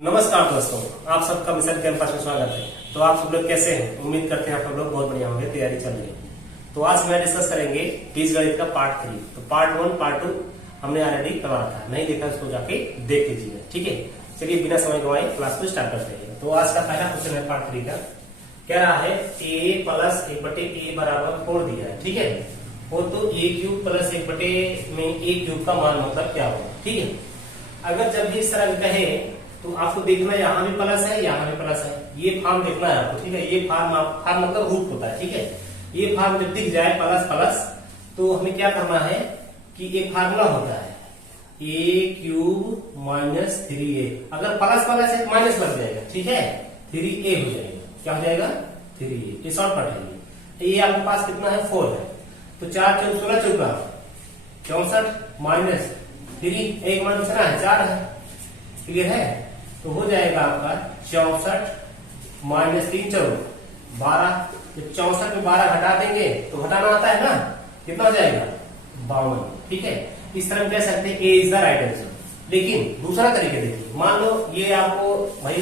नमस्कार दोस्तों, आप सबका मिशन कैंपस में स्वागत है। तो आप सब लोग कैसे हैं? उम्मीद करते हैं आप सब लोग बहुत बढ़िया होंगे। तैयारी चल रही है। तो आज मैं डिस्कस करेंगे बीजगणित का पार्ट 3। तो पार्ट 1 पार्ट 2 हमने ऑलरेडी करवा रखा है, नहीं देखा उसको जाके देख लीजिएगा। ठीक है, चलिए बिना समय गवाए क्लास को स्टार्ट करते हैं। तो आज का पहला क्वेश्चन है पार्ट 3 का। कह रहा है a प्लस 1/a बराबर 4 दिया है। ठीक है, वो तो a क्यूब प्लस 1/a में a क्यूब का मान मतलब क्या होगा। ठीक है, अगर जब भी इस तरह कहे तो आपको देखना है यहाँ भी प्लस है, यहाँ भी प्लस है। ये फॉर्म देखना है आपको। ठीक है, ये फॉर्म मतलब रूप होता है। ठीक है, ये फॉर्म जब दिख जाए प्लस प्लस तो हमें क्या करना है कि एक फार्मूला होता है a क्यूब माइनस 3a। अगर प्लस प्लस है माइनस लग जाएगा। ठीक है, 3a हो जाएगा। क्या हो जाएगा? 3a। ये शॉर्टकट है। ये आपके पास कितना है? 4 है। तो 4 चौक 16 चौका 64 माइनस 3 एक मान दूसरा है 4 है। क्लियर है? तो हो जाएगा आपका 64 माइनस 3 चौक 12। जब 64 में 12 घटा देंगे तो घटाना आता है ना, कितना हो जाएगा? 52। ठीक है, इस तरह हम कह सकते हैं ए इज द राइट आंसर। लेकिन दूसरा तरीका देखिए, मान लो ये आपको भाई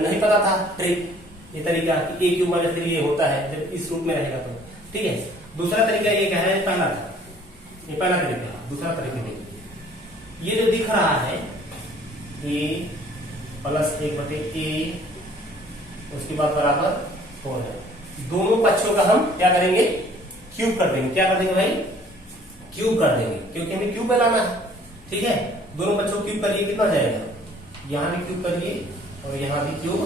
नहीं पता था ट्रिक, ये तरीका कि ए क्यूब माइनस 3 ये होता है जब इस रूप में रहेगा तो। ठीक है, दूसरा तरीका ये कह रहे हैं, पहला था ये पहला तरीका। दूसरा तरीका देखिए, ये जो दिख रहा है ए प्लस 1/a उसके बाद बराबर 4 है। दोनों पक्षों का हम क्या करेंगे? क्यूब कर देंगे। क्या कर देंगे भाई? क्यूब कर देंगे, क्योंकि हमें क्यूब बनाना है। ठीक है, दोनों पक्षों को क्यूब करिए, कितना जाएगा? यहां भी क्यूब करिए और यहां भी क्यूब।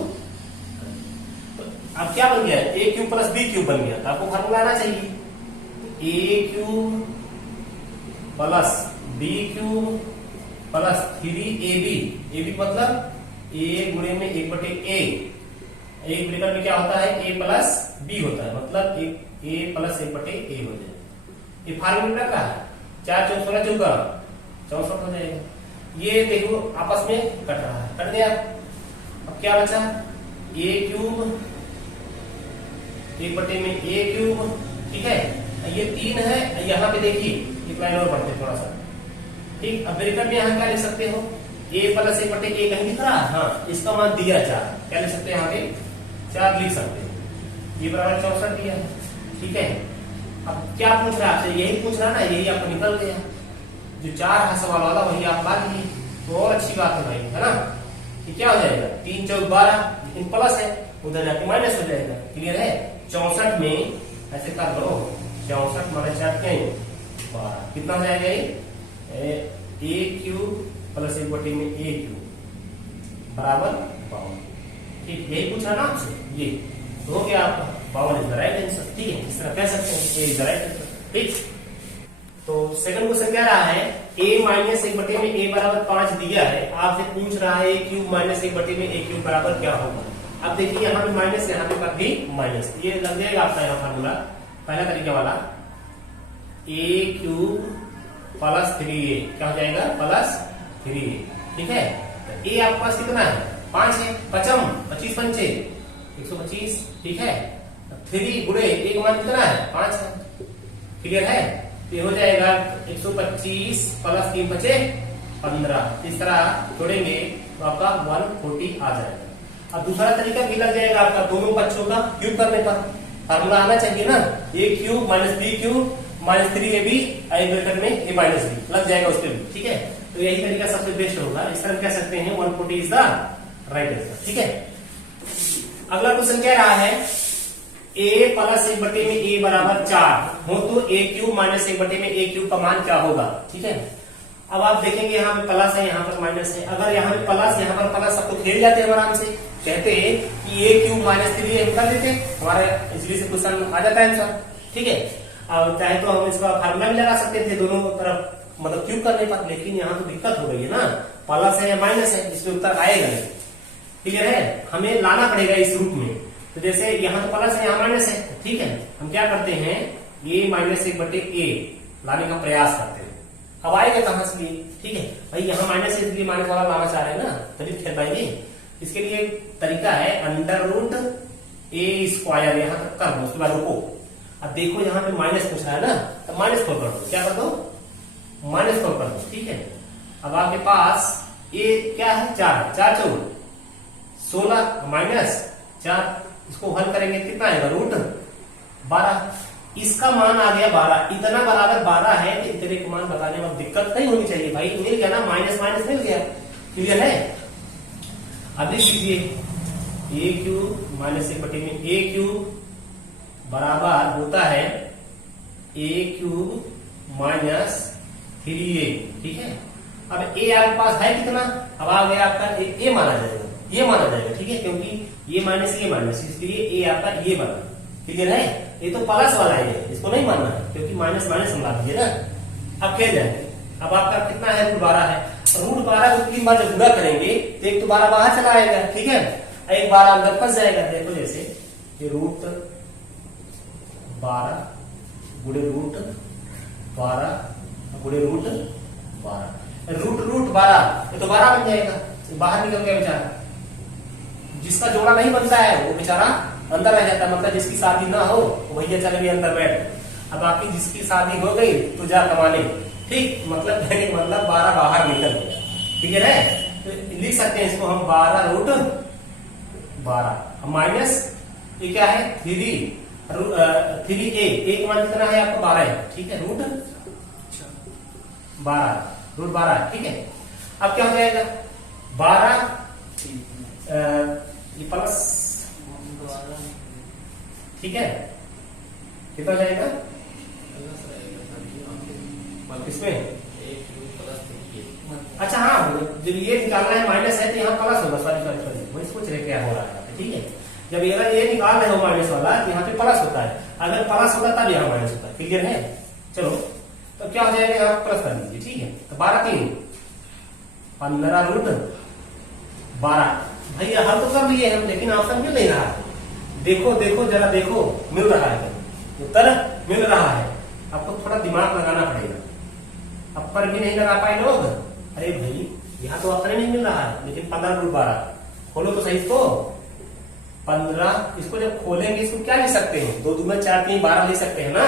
तो अब क्या बन गया? a cube plus b cube बन गया। तो आपको फार्मूला आना चाहिए a cube plus b cube plus 3ab। ab मतलब a गुणे में 1/a। एक ब्रैकेट में क्या होता है? a प्लस b होता है, मतलब a प्लस 1/a हो जाएगा। ये फार्मूला का है। 4 चौक 16 चौका 64 हो जाएगा। ये देखो आपस में कट रहा है, कट गया। अब क्या बचा? a क्यूब 1/a में a क्यूब। ठीक है, ये 3 है। यहाँ पे देखिए एक लाइन और बढ़ते थोड़ा सा। ठीक, अब ब्रैकेट में यहाँ क्या लिख सकते हो? a प्लस 1/a कहीं दिख रहा है? हाँ, इसका मान दिया 4। क्या लिख सकते हैं? यहाँ पे 4 लिख सकते हैं। ये बराबर 64 दिया है। ठीक है, अब क्या पूछ रहा है आपसे? यही पूछ रहा है ना, यही आपको निकल गया। जो 4 है सवाल वाला वही आप ला लिए, तो और अच्छी बात है भाई, है ना। ये क्या हो जाएगा? 3 चौक 12, लेकिन प्लस है, उधर जाके माइनस हो जाएगा। क्लियर है? 64 में ऐसे कर लो, 64 माइनस 4 क्या है? 12। कितना हो जाएगा? ये a क्यूब प्लस 1/a में a क्यूब बराबर 52। ठीक, यही पूछा ना आपसे। ये तो हो गया आपका 52 इज द राइट आंसर। ठीक है, इस तरह कह सकते हैं a is the right answer. ठीक, तो सेकंड क्वेश्चन कह रहा है a माइनस 1/a में a बराबर 5 दिया है। आपसे पूछ रहा है a क्यूब माइनस 1/a में a क्यूब बराबर क्या होगा। अब देखिए यहाँ पे माइनस, यहाँ पे भी माइनस, ये लग जाएगा आपका यहाँ फार्मूला पहला तरीके वाला। a क्यूब प्लस 3a क्या हो जाएगा? Plus 3a। ठीक है, a आपके पास कितना है? 5 है। 55 25 पंचे 125। ठीक है, 3 गुणे एक मान कितना है? 5 है। क्लियर है? तो हो जाएगा 125 प्लस 3 बचे 15। इस तरह जोड़ेंगे तो आपका 140 आ जाएगा। अब दूसरा तरीका भी लग जाएगा आपका, दोनों पक्षों का क्यूब करने पर। फार्मूला आना चाहिए ना, a cube minus b cube minus 3ab I bracket में a माइनस b लग जाएगा उस पर भी। ठीक है, तो यही तरीका सबसे बेस्ट होगा। इस तरह कह सकते हैं 140 इज द राइट आंसर। ठीक है, अगला क्वेश्चन कह रहा है a प्लस 1/a में a बराबर 4 हो तो a क्यूब माइनस 1/a में a क्यूब का मान क्या होगा। ठीक है, अब आप देखेंगे यहाँ पे प्लस है, यहाँ पर माइनस है। अगर यहाँ पे प्लस यहाँ पर प्लस सबको खेल जाते हैं आराम से, कहते हैं कि a क्यूब माइनस 3 हम कर देते, हमारा इजली से क्वेश्चन आ जाता है आंसर। ठीक है, अब चाहे तो हम इसका फार्मूला भी लगा सकते थे दोनों तरफ, मतलब क्यूब करने पर। लेकिन यहाँ तो दिक्कत हो गई है ना, प्लस है या माइनस है, इसमें उत्तर आएगा नहीं। क्लियर है? हमें लाना पड़ेगा इस रूप में। तो जैसे यहाँ तो प्लस है, यहाँ माइनस है। ठीक है, हम क्या करते हैं? a माइनस 1/a लाने का प्रयास करते हैं। अब आएगा कहां से लिए? ठीक है भाई, यहाँ माइनस है इसलिए माइनस वाला लाना चाह रहे हैं ना, तभी खेल पाएंगे। इसके लिए तरीका है √a²। यहाँ तक कर दो, उसके बाद रुको। अब देखो यहाँ पे माइनस पूछ रहा है ना, तो माइनस 4 कर दो। क्या कर दो? -4 कर दो। ठीक है, अब आपके पास ये क्या है? 4 4 चौक 16 माइनस 4, इसको हल करेंगे कितना आएगा रूट 12। इसका मान आ गया 12, इतना बराबर 12 है तो इतने का मान बताने में दिक्कत नहीं होनी चाहिए भाई, मिल गया ना, माइनस माइनस मिल गया, क्लियर है। अब लिख लीजिए ए क्यूब माइनस 1/में ए क्यूब बराबर होता है ए क्यूब माइनस 3a, ठीक है। अब ए आपके पास है कितना, अब आ गया आपका ए माना जाएगा, ये माना जाएगा, ठीक है, क्योंकि ये माइनस इसलिए ए आपका ये बना, क्लियर है। ये तो प्लस वाला है, इसको नहीं मानना है क्योंकि माइनस माइनस हम ला दिए ना। अब खेल जाएंगे, अब आपका कितना है रूट 12 है, रूट 12 को 3 बार जब गुणा करेंगे तो एक तो 12 बाहर चला आएगा, ठीक है, एक 12 अंदर फंस जाएगा। देखो जैसे ये रूट 12 गुणे रूट 12 गुणे रूट 12, रूट 12 ये तो 12 बन जाएगा, बाहर निकल गया बेचारा। जिसका जोड़ा नहीं बनता है वो बेचारा अंदर रह जाता है, मतलब जिसकी शादी ना हो भैया चले गए अंदर बैठ। अब बाकी जिसकी शादी हो गई तो जा कमाने, ठीक, मतलब कहने का मतलब 12 बाहर निकल गया, ठीक है ना। तो लिख सकते हैं इसको हम 12 रूट 12 माइनस ये क्या है 3a, एक मान कितना है आपको 12 है, ठीक है, रूट 12, ठीक है। अब क्या हो जाएगा 12 ये प्लस, ठीक है, कितना हो जाएगा इसमें, अच्छा हाँ, जब ये निकालना है माइनस है तो यहाँ प्लस होगा, सॉरी वही सोच रहे क्या हो रहा है, ठीक है। जब अगर ये निकाल रहे हो माइनस वाला तो यहाँ पे प्लस होता है, अगर प्लस होता तब यहाँ माइनस होता है, क्लियर है। चलो तो क्या हो जाएगा, यहाँ प्लस कर दीजिए, ठीक है। तो 12 3 15 रूट 12, भैया हल तो कर लिए हम लेकिन ऑप्शन मिल नहीं रहा है। देखो जरा देखो, मिल रहा है, उत्तर मिल रहा है, आपको थोड़ा दिमाग लगाना पड़ेगा। अब पर भी नहीं लगा पाए लोग, अरे भाई यहाँ तो ऑप्शन नहीं मिल रहा है, लेकिन 15 रूट 12 खोलो तो सही इसको, 15, इसको जब खोलेंगे इसको क्या लिख सकते हैं, 2 दूना 4 3 12 लिख सकते हैं ना।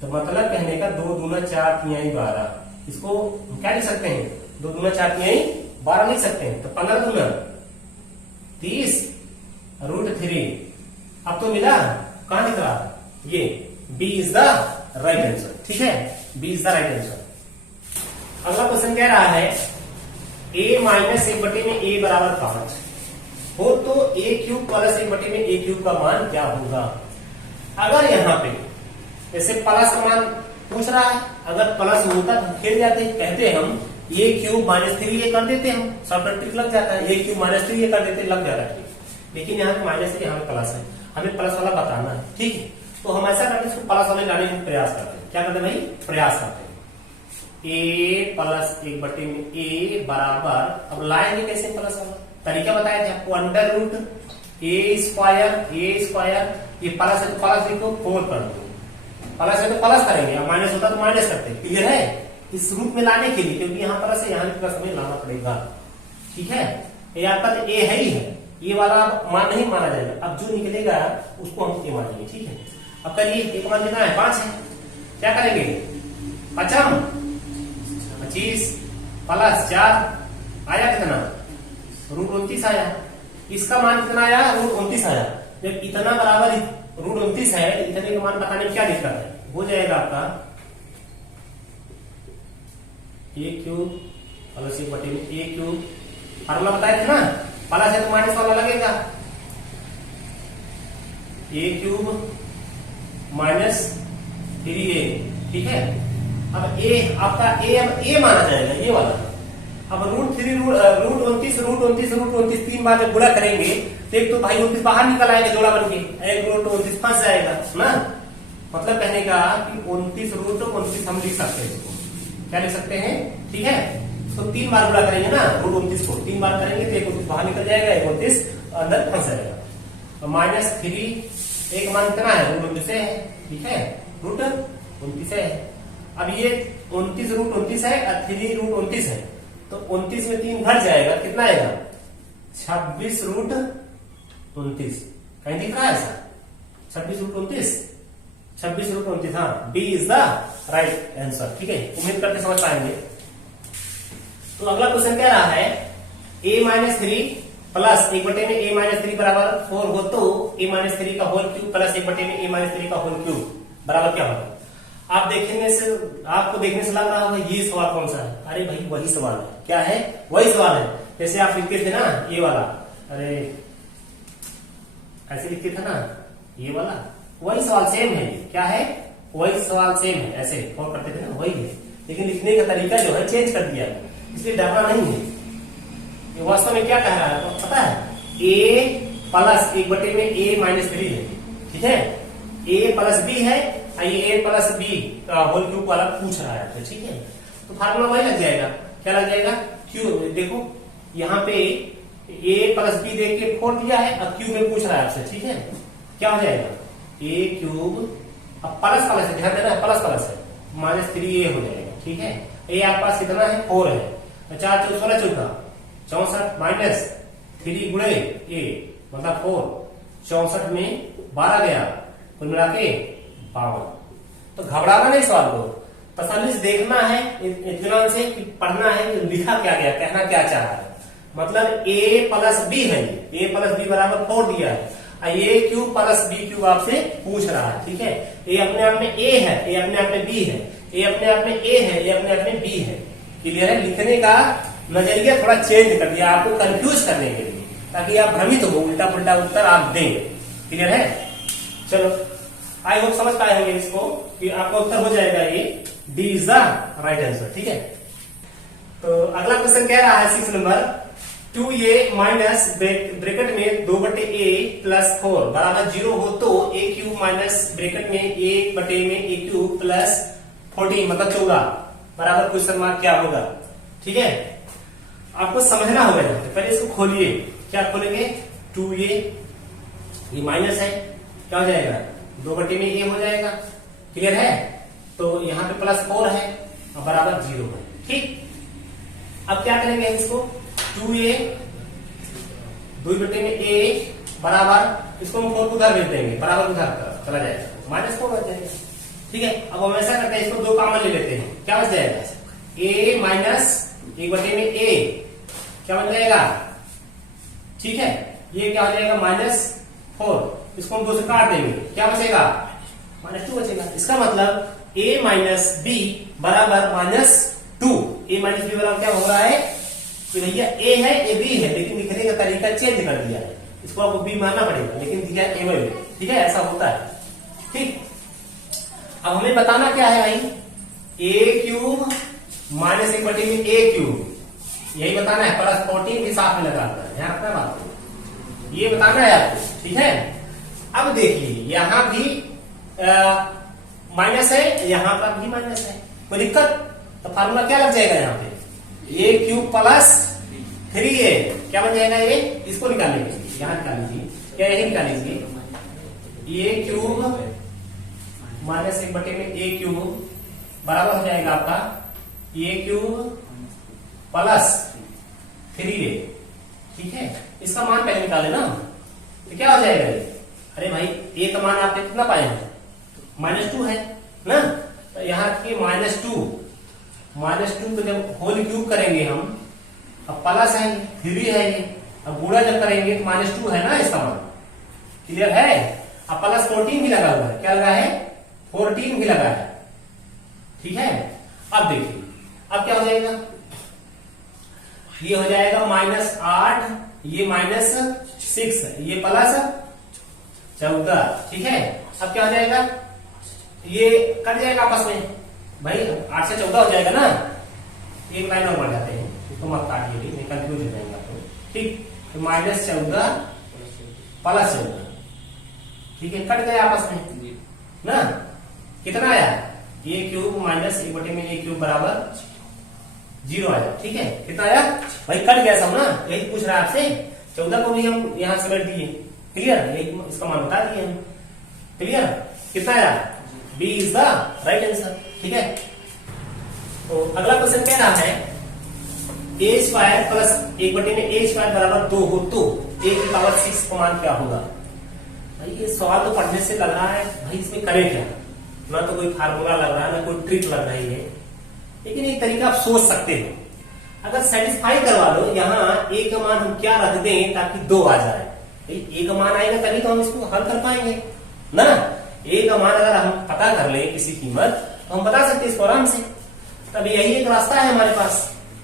तो मतलब कहने का 2 दूना 4 3 12, इसको क्या लिख सकते हैं, 2 दूना 4 3 12 लिख सकते हैं। तो 15 दूना 30 रूट 3, अब तो मिला, कहां दिख रहा, ये B is the right answer, ठीक है, B is the right answer. अगला क्वेश्चन कह रहा है a माइनस 1/में a बराबर 5 हो तो a क्यूब प्लस 1/में a क्यूब का मान क्या होगा। अगर यहाँ पे जैसे प्लस का मान पूछ रहा है, अगर प्लस होता तो खेल जाते, कहते हम a क्यूब माइनस 3a कर देते, हम शॉर्टकट ट्रिक लग जाता है, a क्यूब माइनस 3a कर देते, लग जाता है। लेकिन यहाँ पे माइनस है, यहाँ पे प्लस है, हमें प्लस वाला बताना है, ठीक है। तो हम ऐसा करते हैं, प्लस वाले लाने का प्रयास करते हैं, क्या करते हैं भाई, प्रयास करते हैं। a प्लस 1/में a बराबर, अब लाएंगे कैसे प्लस वाला, तरीका बताया था आपको, अंडर रूट a स्क्वायर, ये प्लस है तो प्लस लिखो, 4 कर दो, प्लस है तो प्लस करेंगे, अब माइनस होता तो माइनस करते हैं, क्लियर है। इस रूप में लाने के लिए, क्योंकि यहाँ प्लस है यहाँ भी प्लस हमें लाना पड़ेगा, ठीक है। ये आपका तो a है ही है, ये वाला मान नहीं माना जाएगा, अब जो निकलेगा उसको हम a मानेंगे, ठीक है। अब करिए, एक मान कितना है 5 है, क्या करेंगे, 5 25 प्लस 4 आया कितना, रूट 29 आया। इसका मान कितना आया, रूट 29 आया। जब इतना बराबर रूट 29 है, इतने का मान बताने में क्या दिक्कत है, हो जाएगा आपका a क्यूब प्लस 1/में a क्यूब, फार्मूला बताया था ना, प्लस है तो माइनस वाला लगेगा, a क्यूब माइनस 3a, ठीक है। अब a आपका a माना जाएगा, ये वाला। अब रूट 29 3 बार जब गुणा करेंगे तो एक तो भाई 29 बाहर निकल आएगा जोड़ा बन के, एक रूट 29 फंस जाएगा ना। मतलब कहने का कि 29 रूट 29 हम लिख सकते हैं, इसको क्या लिख सकते हैं, ठीक है। तो 3 बार गुणा करेंगे ना, रूट 29 को 3 बार करेंगे तो 29 बाहर निकल जाएगा, 29 अंदर फंस जाएगा। माइनस 3 एक मान कितना है, रूट 29 है, ठीक है, रूट 29 है। अब ये 29 रूट 29 है और 3 रूट 29 है, तो 29 में 3 घट जाएगा, कितना आएगा 26 रूट 29, कहीं दिख रहा है ऐसा, 26 रूट 29, हाँ, B is the right answer, ठीक है। उम्मीद करते समझ पाएंगे। तो अगला क्वेश्चन कह रहा है a minus 3 plus 1/a minus 3 बराबर 4 हो तो a माइनस 3 का whole cube plus 1/a minus 3 का होल क्यूब बराबर क्या होगा? आप देखने से आपको देखने से लग रहा होगा ये सवाल कौन सा है? अरे भाई वही सवाल है। क्या है? वही सवाल है। जैसे आप लिखते थे ना ये वाला, अरे ऐसे लिखते थे ना ये वाला, वही सवाल सेम है। क्या है? वही सवाल सेम है। ऐसे और करते थे ना, वही है, लेकिन लिखने का तरीका जो है चेंज कर दिया, इसलिए डरना नहीं है। ये वास्तव में क्या कह रहा है तो पता है? a प्लस 1/a माइनस 3 है, ठीक है? a प्लस b है, ये a प्लस b का होल क्यूब वाला पूछ रहा है, ठीक है? तो फार्मूला वही लग जाएगा। क्या लग जाएगा? क्यू, देखो यहाँ पे a प्लस b देख के 4 दिया है, अब क्यूब में पूछ रहा है आपसे, ठीक है? क्या हो जाएगा? a क्यूब, अब प्लस प्लस है, ध्यान देना, प्लस प्लस है, माइनस 3a हो जाएगा, ठीक है? a आपके पास कितना है? 4 है, 4 4 16 14 64 माइनस 3 गुणे a मतलब 4, 64 में 12 गया, कुल मिला के 52। तो घबराना नहीं सवाल को, तसल्ली से देखना है, इत्मीनान से पढ़ना है कि लिखा क्या गया, कहना क्या चाह रहा है। मतलब a प्लस b है, a प्लस b बराबर 4 दिया है, a cube plus b cube आपसे पूछ रहा है, ठीक है? a अपने आप में a है, a अपने आप में b है, a अपने आप में a है, a अपने आप में b है। क्लियर है? लिखने का नजरिया थोड़ा चेंज कर दिया आपको कंफ्यूज करने के लिए, ताकि आप भ्रमित हो, उल्टा पुल्टा उत्तर आप दें। क्लियर है? चलो, आई होप समझ पाए होंगे इसको कि आपका उत्तर हो जाएगा ये D is the right answer, ठीक है? तो अगला क्वेश्चन कह रहा है 6 नंबर, 2a माइनस ब्रैकेट में 2/a प्लस 4 बराबर 0 हो तो a क्यूब माइनस ब्रैकेट में 1/a क्यूब प्लस 14 मतलब 14 बराबर क्वेश्चन मार्क क्या होगा? ठीक है, आपको समझना होगा। पहले इसको खोलिए, क्या खोलेंगे? 2a, ये माइनस है, क्या हो जाएगा? 2/a हो जाएगा। क्लियर है? तो यहाँ पे प्लस 4 है और बराबर 0 है। ठीक, अब क्या करेंगे इसको? 2a 2/a बराबर, इसको हम 4 को उधर भेज देंगे, बराबर उधर चला जाएगा, -4 हो जाएगा। ठीक है, अब हम ऐसा करते हैं, इसको 2 कॉमन ले लेते हैं, क्या बच जाएगा? a माइनस 1/a क्या बन जाएगा? ठीक है, ये क्या हो जाएगा? -4, इसको हम 2 से काट देंगे, क्या बचेगा? -2 बचेगा। इसका मतलब a माइनस b बराबर -2। a माइनस b बराबर क्या हो रहा है कि भैया a है, a b है, लेकिन लिखने का तरीका चेंज कर दिया है, इसको आपको b मानना पड़ेगा, लेकिन दिया a by। ठीक है, ऐसा होता है। ठीक, अब हमें बताना क्या है भाई? a cube minus 1/a cube, यही बताना है। प्लस 14 भी साथ में लगाना है, ध्यान रखना बात, ये बताना है आपको। ठीक है, अब देखिए यहां भी माइनस है, यहां पर भी माइनस है, कोई दिक्कत? तो फार्मूला क्या लग जाएगा यहाँ पे? a क्यूब प्लस 3a क्या बन जाएगा? ये इसको निकालेंगे, यहां निकाल लीजिए, क्या यही निकाल लीजिए। a cube minus 1/a cube बराबर हो जाएगा आपका a क्यूब प्लस 3a। ठीक है, इसका मान पहले निकाले ना, तो क्या हो जाएगा ये? अरे भाई a का मान आपने कितना पाए हैं? -2 है ना, तो यहाँ रखिए -2 को जब होल क्यूब करेंगे हम, अब प्लस है, 3 है ये, अब गुणा जब करेंगे तो -2 है ना इसका मान। क्लियर है? अब प्लस 14 भी लगा हुआ है, क्या लगा है? 14 भी लगा है। ठीक है, अब देखिए अब क्या हो जाएगा? ये हो जाएगा -8, ये -6, ये प्लस 14। ठीक है, अब क्या हो जाएगा? ये कट जाएगा आपस में भाई, 8 से 14 हो जाएगा ना, एक लाइन और बढ़ जाते हैं, इसको मत काटिए, नहीं कंफ्यूज हो जाएंगे आपको। ठीक, तो -14 प्लस 14, ठीक है, कट गए आपस में ना, कितना आया? a cube minus 1/a cube बराबर 0 आया। ठीक है, कितना आया भाई? कट गया सब ना, यही पूछ रहा है आपसे। 14 को भी हम यहां समेट दिए। क्लियर, इसका मान बता दिए हम। क्लियर, कितना आया? B is the right answer. ठीक है, तो अगला क्वेश्चन कह रहा है a स्क्वायर प्लस 1/a² बराबर 2 हो तो a की पावर 6 का मान क्या होगा? भाई ये सवाल तो पढ़ने से लग रहा है भाई इसमें करें क्या, ना तो कोई फार्मूला लग रहा है, ना कोई ट्रिक लग रही है, लेकिन एक तरीका आप सोच सकते हो। अगर सेटिस्फाई करवा लो, यहाँ ए का मान हम क्या रख दें ताकि 2 आ जाए, ए का मान आएगा तभी तो हम इसको हल कर पाएंगे ना। ए का मान अगर हम पता कर ले किसी कीमत तो हम बता सकते हैं इसको आराम से। तब यही एक रास्ता है हमारे पास,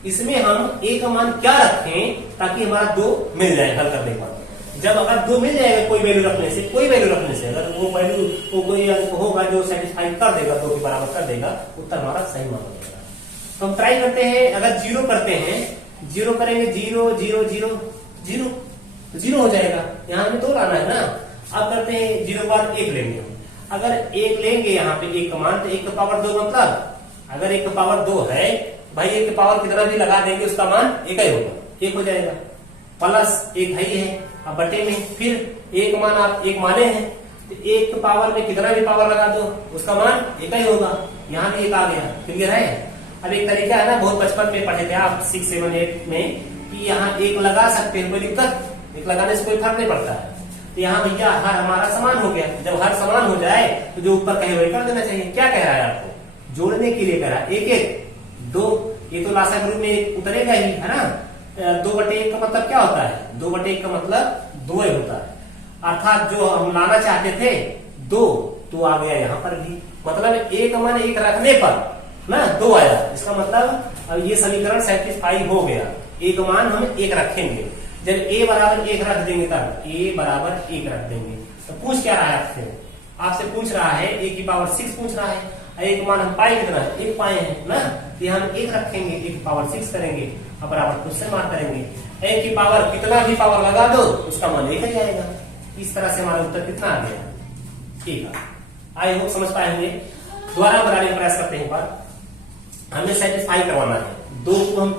इसमें हम ए का मान क्या रखें ताकि हमारा 2 मिल जाए हल करने के बाद। जब अगर 2 मिल जाएगा कोई वैल्यू रखने से, कोई वैल्यू रखने से, अगर वो वैल्यू को कोई अंक होगा जो सेटिस्फाई कर देगा, 2 के बराबर कर देगा, उत्तर हमारा सही मान हो जाएगा। तो हम ट्राई करते हैं, अगर 0 करते हैं, 0 करेंगे 0 0 0 0 तो 0 हो जाएगा, यहाँ हमें 2 लाना है ना। अब करते हैं 0 के बाद 1 लेंगे, अगर 1 लेंगे यहाँ पे 1 का मान, तो 1 का पावर 2 मतलब अगर 1 का पावर 2 है भाई, 1 के पावर कितना भी लगा देंगे उसका मान 1 ही होगा, 1 हो जाएगा। प्लस 1 है ही है, अब बटे में फिर 1 मान आप 1 माने हैं तो 1 के पावर में कितना भी पावर लगा दो उसका मान 1 ही होगा, यहाँ भी 1 आ गया। क्लियर है। अब एक तरीका है ना, बहुत बचपन में पढ़े थे आप 6 7 8 में, कि यहाँ 1 लगा सकते हैं, कोई दिक्कत, 1 लगाने से कोई फर्क नहीं पड़ता है। तो यहाँ भैया हर हमारा समान हो गया, जब हर समान हो जाए तो जो ऊपर कहे वही कर देना चाहिए। क्या कह रहा है आपको, जोड़ने के लिए कह रहा है 1 1 2, ये तो लासा ग्रुप में उतरेगा ही है ना। 2/1 का मतलब क्या होता है, 2/1 का मतलब 2 ही होता है, अर्थात जो हम लाना चाहते थे 2 तो आ गया यहाँ पर भी, मतलब 1 मान 1 रखने पर ना 2 आया, इसका मतलब अब ये समीकरण सेटिस्फाई हो गया। 1 मान हम 1 रखेंगे, जब a बराबर 1 रख देंगे तब a बराबर 1 रख देंगे। तो पूछ क्या रहा है आपसे, आपसे पूछ रहा है a की पावर 6 पूछ रहा है, एक मान हम पाए कितना है, 1 पाए हैं ना, तो यहाँ हम 1 रखेंगे, 1 की पावर 6 करेंगे, अब बराबर क्वेश्चन मार्क करेंगे, a की पावर कितना भी पावर लगा दो उसका मान 1 ही आएगा। इस तरह से हमारा उत्तर कितना आ गया, ठीक है। आई होप समझ पाए होंगे। दोबारा बनाने का प्रयास करते हैं। एक बार हमें सेटिस्फाई करवाना है 2 को, हम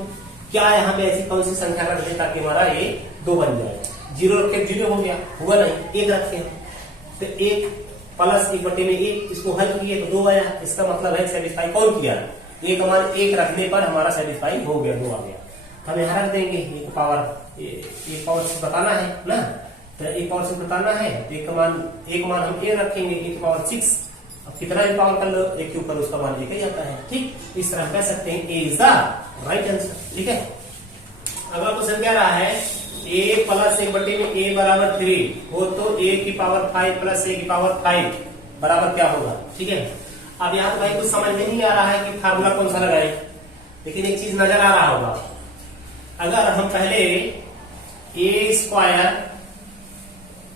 क्या यहाँ पे ऐसी कौन सी संख्या रख दें ताकि हमारा ये 2 बन जाए। 0 रखे 0 हो गया, हुआ नहीं, 1 रखे हैं तो 1 प्लस 1/1, इसको हल किए तो 2 आया, इसका मतलब है सेटिस्फाई कौन किया, 1 मान 1 रखने पर हमारा सेटिस्फाई हो गया, 2 आ गया। हम यहाँ रख देंगे 1 पावर से बताना है ना, तो 1 पावर से बताना है, 1 मान हम 1 रखेंगे, 1 पावर 6, अब कितना भी पावर कर लो 1 के ऊपर उसका मान 1 ही आता है। ठीक, इस तरह कह सकते हैं ए इज द राइट आंसर। ठीक है। अगला क्वेश्चन क्या रहा है, a प्लस 1/में a बराबर 3 हो तो a की पावर 5 प्लस a की पावर 5 बराबर क्या होगा। ठीक है। अब यहाँ तो भाई कुछ समझ में नहीं आ रहा है कि फार्मूला कौन सा लगाए, लेकिन एक चीज नजर आ रहा होगा, अगर हम पहले a square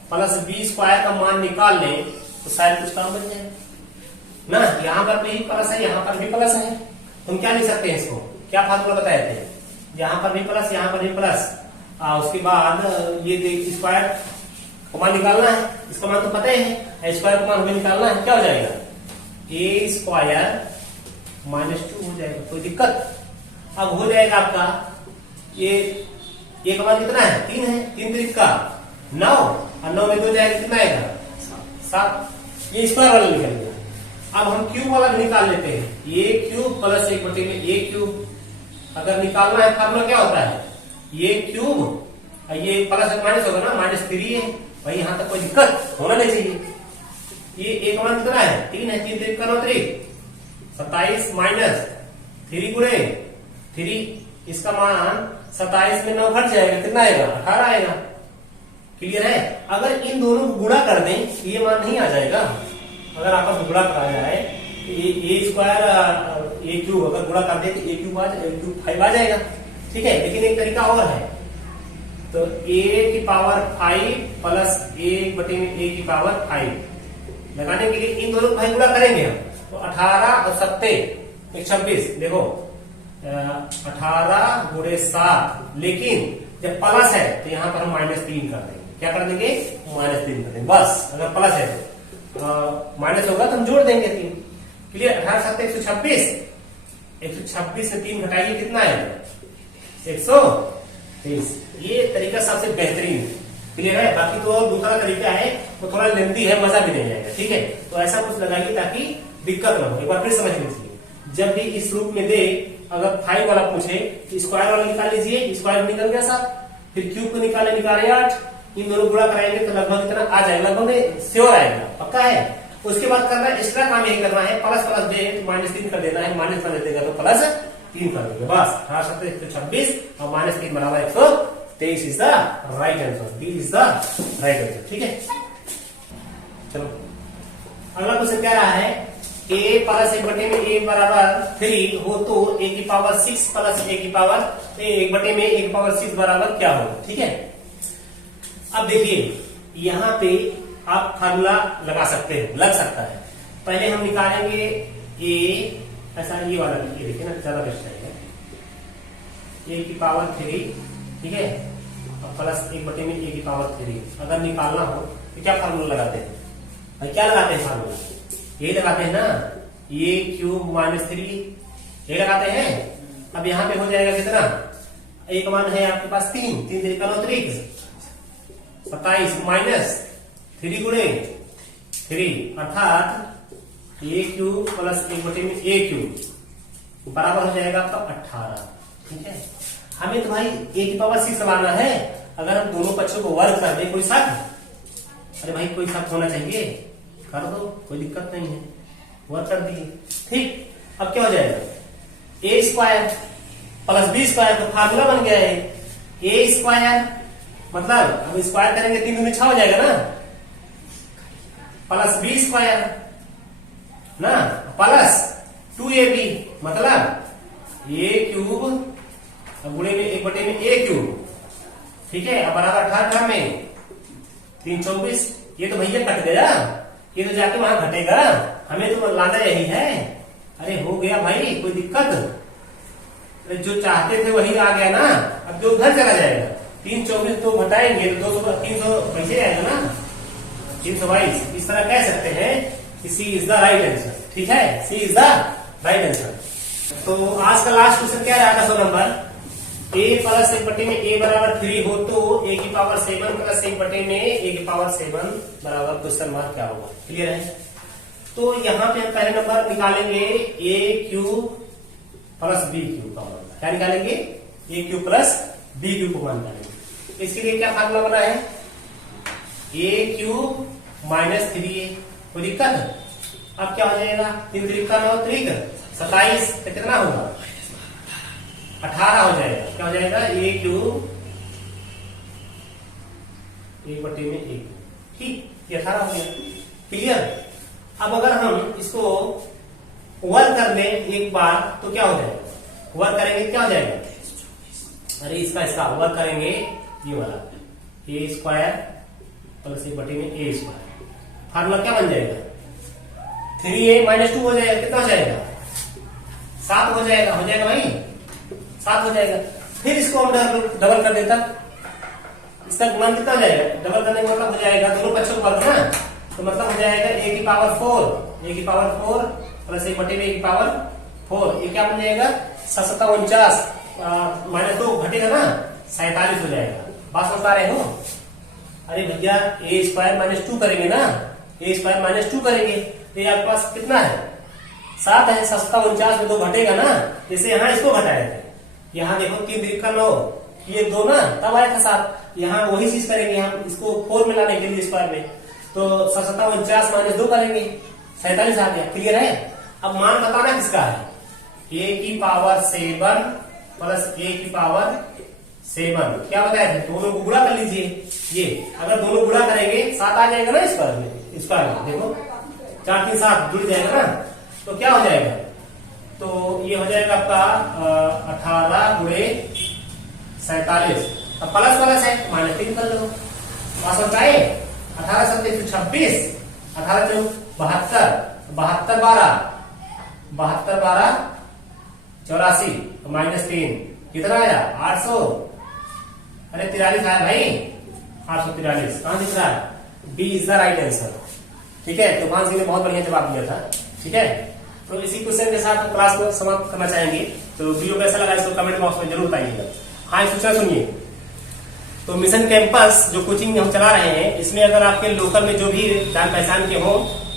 plus b square का मान निकाल लें तो शायद कुछ काम बन जाए ना। यहाँ पर भी प्लस है, यहाँ पर भी प्लस है, हम क्या लिख सकते हैं इसको, क्या फार्मूला बताए थे, यहाँ पर भी प्लस, यहाँ पर भी प्लस, उसके बाद ये स्क्वायर का मान निकालना है, इसका मान तो पता ही है, स्क्वायर का मान हमें निकालना है, क्या हो जाएगा a स्क्वायर -2 हो जाएगा, कोई दिक्कत। अब हो जाएगा आपका ये का मान कितना है, 3 है, 3 3 का 9, और 9 में 2 जाएगा कितना आएगा 7, ये स्क्वायर वाला निकल गया। अब हम क्यूब वाला निकाल लेते हैं, ये क्यूब प्लस 1/में ये क्यूब, अगर निकालना है फार्मूला क्या होता है, ये क्यूब ये प्लस माइनस होगा ना, -3 है भाई, यहां तक कोई दिक्कत होना नहीं चाहिए। ये एक मान कितना है 3 है, 3 3 का 9 3, 27 माइनस 3 गुणे 3, इसका मान 27 में 9 घट जाएगा, कितना आएगा 18 आएगा। क्लियर है। अगर इन दोनों को गुणा कर दें तो ये मान नहीं आ जाएगा, अगर आपस में गुणा करा जाए तो ये स्क्वायर ए क्यूब अगर गुणा कर दे तो ए क्यूब 5 आ जाएगा। ठीक है, लेकिन एक तरीका और है, तो a की पावर 5 प्लस 1/में a की पावर 5 लगाने के लिए इन दोनों को भाई गुणा करेंगे हम, तो 18 और 7 26, देखो 18 गुणे 7, लेकिन जब प्लस है तो यहाँ पर हम -3 कर देंगे, क्या कर देंगे -3 कर देंगे बस। अगर प्लस है तो माइनस होगा तो हम जोड़ देंगे 3। क्लियर। 18 7 126, 126 से 3 घटाइए कितना है 123। ये तरीका सबसे बेहतरीन है। क्लियर है। बाकी तो दूसरा तरीका है तो थोड़ा लेंथी है, मजा भी नहीं आएगा। ठीक है, तो ऐसा कुछ लगाइए ताकि दिक्कत ना हो। एक बार फिर समझ लीजिए, जब भी इस रूप में दे, अगर 5 वाला पूछे तो स्क्वायर वाला निकाल लीजिए, स्क्वायर निकल गया 7, फिर क्यूब को निकाले 8, इन दोनों गुणा कराएंगे तो लगभग इतना आ जाएगा, लगभग श्योर आएगा, पक्का है। उसके बाद करना एक्स्ट्रा काम यही करना है, प्लस प्लस दे तो -3 कर देना है, माइनस कर देगा तो प्लस 3 कर देंगे बस। 18×26 और -3 बराबर 123 is the right answer. D is the right answer. ठीक है, चलो अगला क्वेश्चन क्या रहा है, a प्लस 1 में a बराबर 3 हो तो a की पावर 6 प्लस a की पावर 1/6 बराबर क्या होगा। ठीक है, अब देखिए यहाँ पे आप फार्मूला लगा सकते हो, लग सकता है। पहले हम निकालेंगे a, ऐसा ये वाला लिखिए, देखिए ना ज्यादा बेस्ट रहेगा। a की पावर 3, ठीक है, और प्लस 1/में a की पावर 3 अगर निकालना हो तो क्या फार्मूला लगाते हैं भाई, क्या लगाते हैं फार्मूला, यही लगाते हैं ना, a³ -3 ये लगाते हैं। अब यहाँ पे हो जाएगा कितना, a का मान है आपके पास 3 3 3 27 माइनस 3 गुणे 3 अर्थात a³ प्लस 1/a³ बराबर हो जाएगा आपका 18। ठीक है, हमें तो भाई a की पावर 6 मानना है। अगर हम दोनों पक्षों को वर्ग कर दें, कोई शक, अरे भाई कोई शक होना चाहिए, कर दो, कोई दिक्कत नहीं है, वर्ग कर दिए। ठीक, अब क्या हो जाएगा, a² प्लस b² तो फार्मूला बन गया है a² मतलब अब स्क्वायर करेंगे 3 दूनी 6 हो जाएगा ना, प्लस b² ना प्लस 2ab मतलब a³ गुणे में 1/a³। ठीक है, अब बराबर 18 में 3 24, ये तो भैया कट गया, ये तो जाके वहां घटेगा, हमें तो लाना यही है। अरे हो गया भाई, कोई दिक्कत, अरे जो चाहते थे वही आ गया ना, अब जो उधर चला जाएगा 3 24 तो घटाएंगे तो 200 300 पैसे आएगा ना, 322। इस तरह कह सकते हैं कि सी इज द राइट आंसर। ठीक है, सी इज द राइट आंसर। तो आज का लास्ट क्वेश्चन क्या रहा था, 100 नंबर, a प्लस 1/में a बराबर 3 हो तो a की पावर 7 प्लस 1/में a की पावर 7 बराबर क्वेश्चन मार्क क्या होगा। क्लियर है, तो यहाँ पे हम पहले नंबर निकालेंगे a³ प्लस b³ का मान। क्या निकालेंगे, a³ प्लस b³ को मान निकालेंगे। इसके लिए क्या फार्मूला बना है, a³ -3a, कोई दिक्कत। अब क्या हो जाएगा, 3 3 9 3 27 कितना होगा, 18 हो जाएगा। क्या हो जाएगा, a³ 1/a। ठीक, ये 18 हो गया। क्लियर, अब अगर हम इसको वर्ग कर लें एक बार तो क्या हो जाएगा, वर्ग करेंगे क्या हो जाएगा, अरे इसका वर्ग करेंगे ये वाला a² प्लस 1/में a²। फार्मूला क्या बन जाएगा, 3a -2 हो जाएगा, कितना हो जाएगा, 7 हो जाएगा। हो जाएगा भाई, 7 हो जाएगा। फिर इसको हम डबल कर देता, इसका गुणन कितना हो जाएगा, डबल करने का मतलब हो जाएगा दोनों पक्षों को वर्ग ना, तो मतलब हो जाएगा a की पावर 4 प्लस 1/में a की पावर 4। ये क्या बन जाएगा, 749 -2 घटेगा ना, 47 हो जाएगा। बात समझ पा रहे हो, अरे भैया a² -2 करेंगे ना, a² -2 करेंगे तो ये आपके पास कितना है, 7 है। 749 में 2 घटेगा ना, जैसे यहाँ इसको घटाए थे, यहाँ देखो 3 3 9 ये 2 ना, तब आया था 7। यहाँ वही चीज करेंगे हम, इसको 4 में लाने के लिए स्क्वायर में, तो 749 -2 करेंगे, 47 आ गया। क्लियर है, अब मान बताना किसका है, a की पावर 7 प्लस a की पावर 7। क्या बताया था, दोनों को गुणा कर लीजिए। ये अगर दोनों गुणा करेंगे 7 आ जाएगा ना स्क्वायर में, देखो 4 3 7 जुड़ जाएगा ना, तो क्या हो जाएगा, तो ये हो जाएगा आपका 18 गुणे 47। अब प्लस प्लस है, -3 कर लो, पास होता है 18 7 126, 18 × 72 72 12 84 -3 कितना आया, 800। अरे 43 आया भाई, 843 कहां दिख रहा है, B is the right answer. ठीक है, तूफान सिंह ने बहुत बढ़िया जवाब दिया था। ठीक है, तो इसी क्वेश्चन के साथ क्लास को समाप्त करना चाहेंगे। तो वीडियो कैसा लगा इसको कमेंट बॉक्स में जरूर बताइएगा। हाँ, सूचना सुनिए, तो मिशन कैंपस जो कोचिंग हम चला रहे हैं, इसमें अगर आपके लोकल में जो भी जान पहचान के हो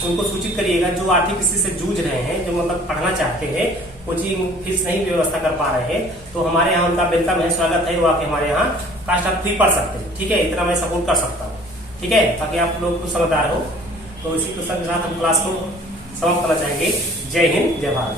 उनको सूचित करिएगा, जो आर्थिक स्थिति से जूझ रहे हैं, जो मतलब पढ़ना चाहते हैं, कोचिंग फीस नहीं व्यवस्था कर पा रहे हैं, तो हमारे यहाँ उनका वेलकम है, स्वागत है, वो आके हमारे यहाँ कास्ट आप फ्री पढ़ सकते हैं। ठीक है, इतना मैं सपोर्ट कर सकता हूँ। ठीक है, ताकि आप लोग को समझदार हो। तो इसी के साथ हम क्लास को समाप्त करना चाहेंगे। जय हिंद, जय भारत।